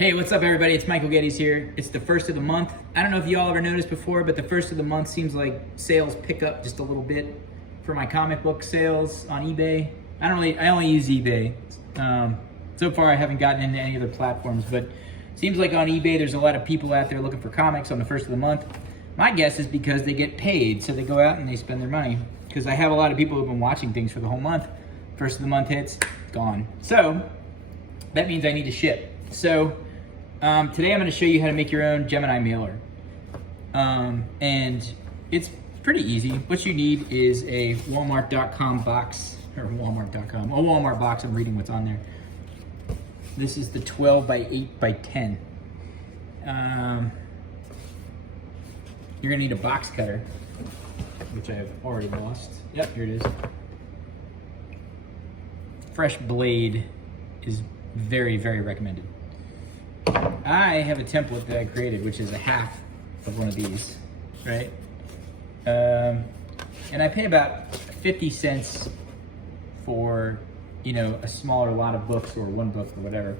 Hey, what's up everybody? It's Michael Geddes here. It's the first of the month. I don't know if y'all ever noticed before, but the first of the month seems like sales pick up just a little bit for my comic book sales on eBay. I only use eBay. So far I haven't gotten into any other platforms, but seems like on eBay there's a lot of people out there looking for comics on the first of the month. My guess is because they get paid, so they go out and they spend their money. Because I have a lot of people who've been watching things for the whole month. First of the month hits, gone. So that means I need to ship. So today I'm going to show you how to make your own Gemini mailer. And it's pretty easy. What you need is a Walmart.com box, or Walmart.com, a Walmart box. I'm reading what's on there. This is the 12 by 8 by 10. You're going to need a box cutter, which I have already lost. Yep, here it is. Fresh blade is very, very recommended. I have a template that I created, which is a half of one of these, right? And I pay about 50 cents for, you know, a smaller lot of books or one book or whatever.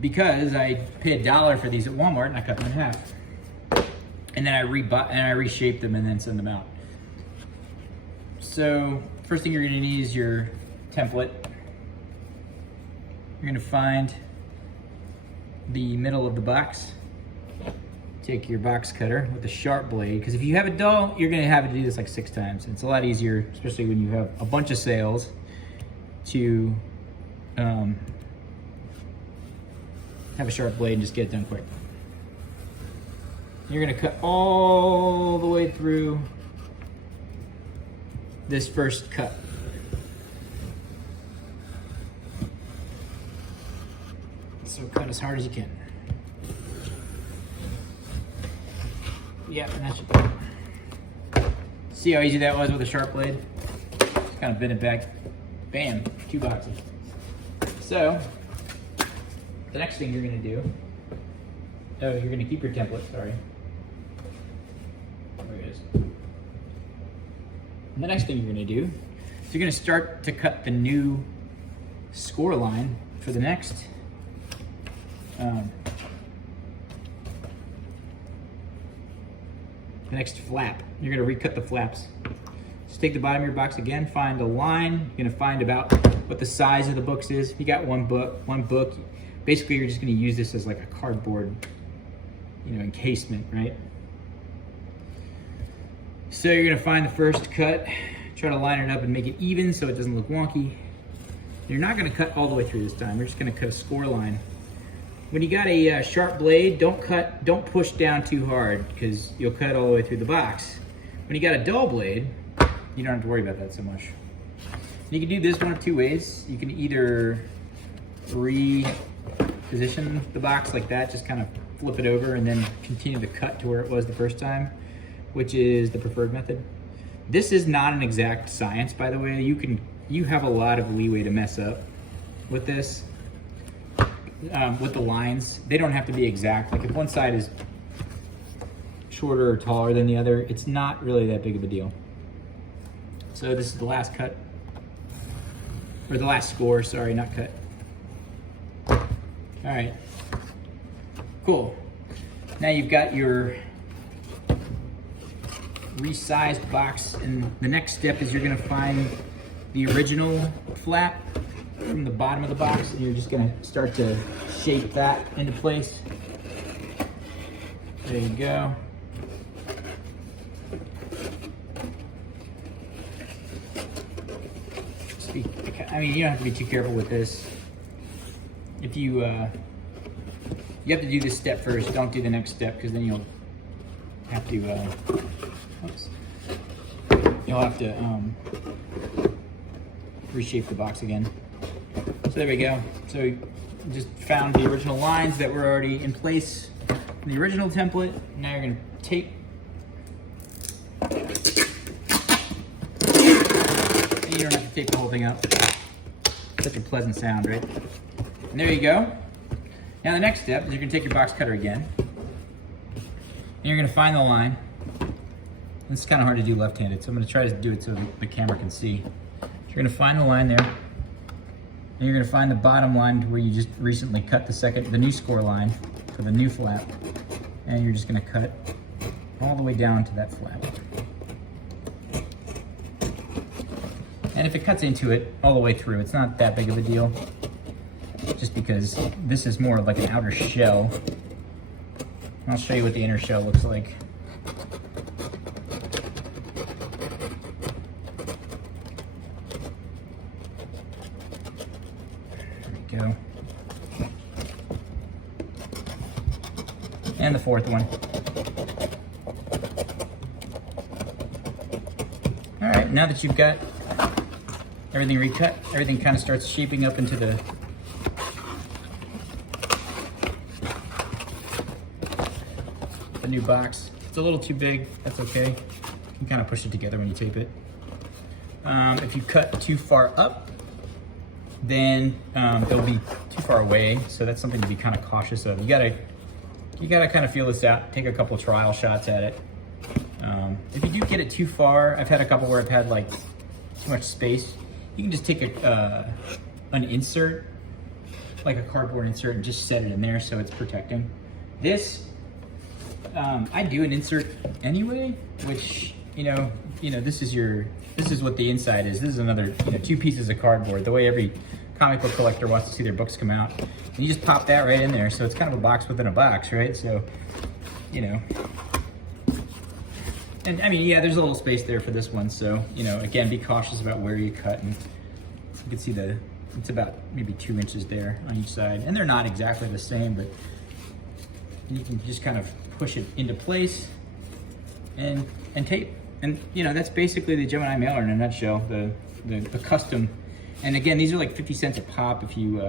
Because I pay $1 for these at Walmart and I cut them in half. And then I reshape them and then send them out. So first thing you're gonna need is your template. You're gonna find the middle of the box. Take your box cutter with a sharp blade, because if you have a dull, you're gonna have to do this like 6 times. It's a lot easier, especially when you have a bunch of sales, to have a sharp blade and just get it done quick. You're gonna cut all the way through this first cut. So cut as hard as you can. Yeah, and that should do it. See how easy that was with a sharp blade? Just kind of bend it back. Bam, 2 boxes. So, the next thing you're gonna do, you're gonna keep your template, sorry. There it is. And the next thing you're gonna do is you're gonna start to cut the new score line for the next flap. You're gonna recut the flaps. Just take the bottom of your box again, find a line. You're gonna find about what the size of the books is. If you got one book, basically you're just gonna use this as like a cardboard, you know, encasement, right? So you're gonna find the first cut, try to line it up and make it even so it doesn't look wonky. You're not gonna cut all the way through this time. You're just gonna cut a score line. When you got a sharp blade, don't push down too hard, because you'll cut all the way through the box. When you got a dull blade, you don't have to worry about that so much. You can do this one of 2 ways. You can either reposition the box like that, just kind of flip it over and then continue to cut to where it was the first time, which is the preferred method. This is not an exact science, by the way. You have a lot of leeway to mess up with this. With the lines, they don't have to be exact. Like if one side is shorter or taller than the other, it's not really that big of a deal. So this is the last cut, or the last score, sorry, not cut. All right, cool. Now you've got your resized box, and the next step is you're gonna find the original flap from the bottom of the box, and you're just gonna start to shape that into place. There you go. I mean, you don't have to be too careful with this. If you have to do this step first, don't do the next step, because then you'll have to reshape the box again. So there we go. So we just found the original lines that were already in place in the original template. Now you're gonna tape. You don't have to tape the whole thing up. Such a pleasant sound, right? And there you go. Now the next step is you're gonna take your box cutter again, and you're gonna find the line. This is kind of hard to do left-handed, so I'm gonna try to do it so the camera can see. So you're gonna find the line there. And you're gonna find the bottom line where you just recently cut the new score line for the new flap. And you're just gonna cut all the way down to that flap. And if it cuts into it all the way through, it's not that big of a deal. Just because this is more like an outer shell. I'll show you what the inner shell looks like. There we go. And the fourth one. All right, now that you've got everything recut, everything kind of starts shaping up into the new box. It's a little too big, that's okay. You can kind of push it together when you tape it. If you cut too far up, then they'll be too far away, so that's something to be kind of cautious of. You gotta kind of feel this out, take a couple trial shots at it. If you do get it too far, I've had a couple where I've had like too much space, you can just take an insert, like a cardboard insert, and just set it in there so it's protecting. This, I do an insert anyway, which, this is what the inside is. This is another, 2 pieces of cardboard, the way every comic book collector wants to see their books come out. And you just pop that right in there, so it's kind of a box within a box, right? So, and I mean, yeah, there's a little space there for this one, so, again, be cautious about where you cut, and you can see it's about maybe 2 inches there on each side. And they're not exactly the same, but you can just kind of push it into place and tape. And that's basically the Gemini mailer in a nutshell, the custom. And again, these are like 50 cents a pop if you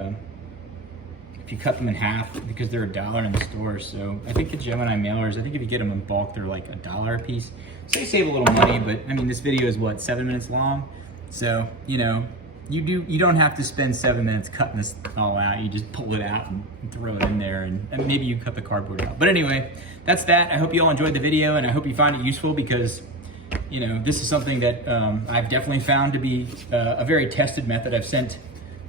cut them in half, because they're $1 in the store. So I think the Gemini mailers, I think if you get them in bulk, they're like $1 a piece. So you save a little money, but I mean, this video is what, 7 minutes long? So, you don't have to spend 7 minutes cutting this all out. You just pull it out and throw it in there, and maybe you cut the cardboard out. But anyway, that's that. I hope you all enjoyed the video, and I hope you find it useful, because this is something that I've definitely found to be a very tested method. I've sent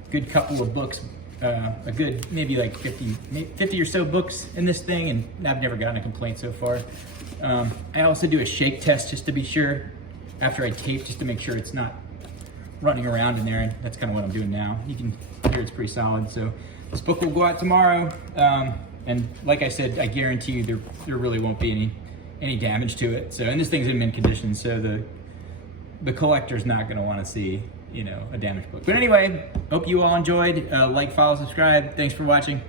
a good couple of books, a good maybe like 50 or so books in this thing, and I've never gotten a complaint so far. I also do a shake test just to be sure after I tape, just to make sure it's not running around in there, and that's kind of what I'm doing now. You can hear it's pretty solid. So this book will go out tomorrow, and like I said, I guarantee you there really won't be any damage to it. So, and this thing's in mint condition, so the collector's not going to want to see a damaged book. But anyway, hope you all enjoyed. Like, follow, subscribe. Thanks for watching.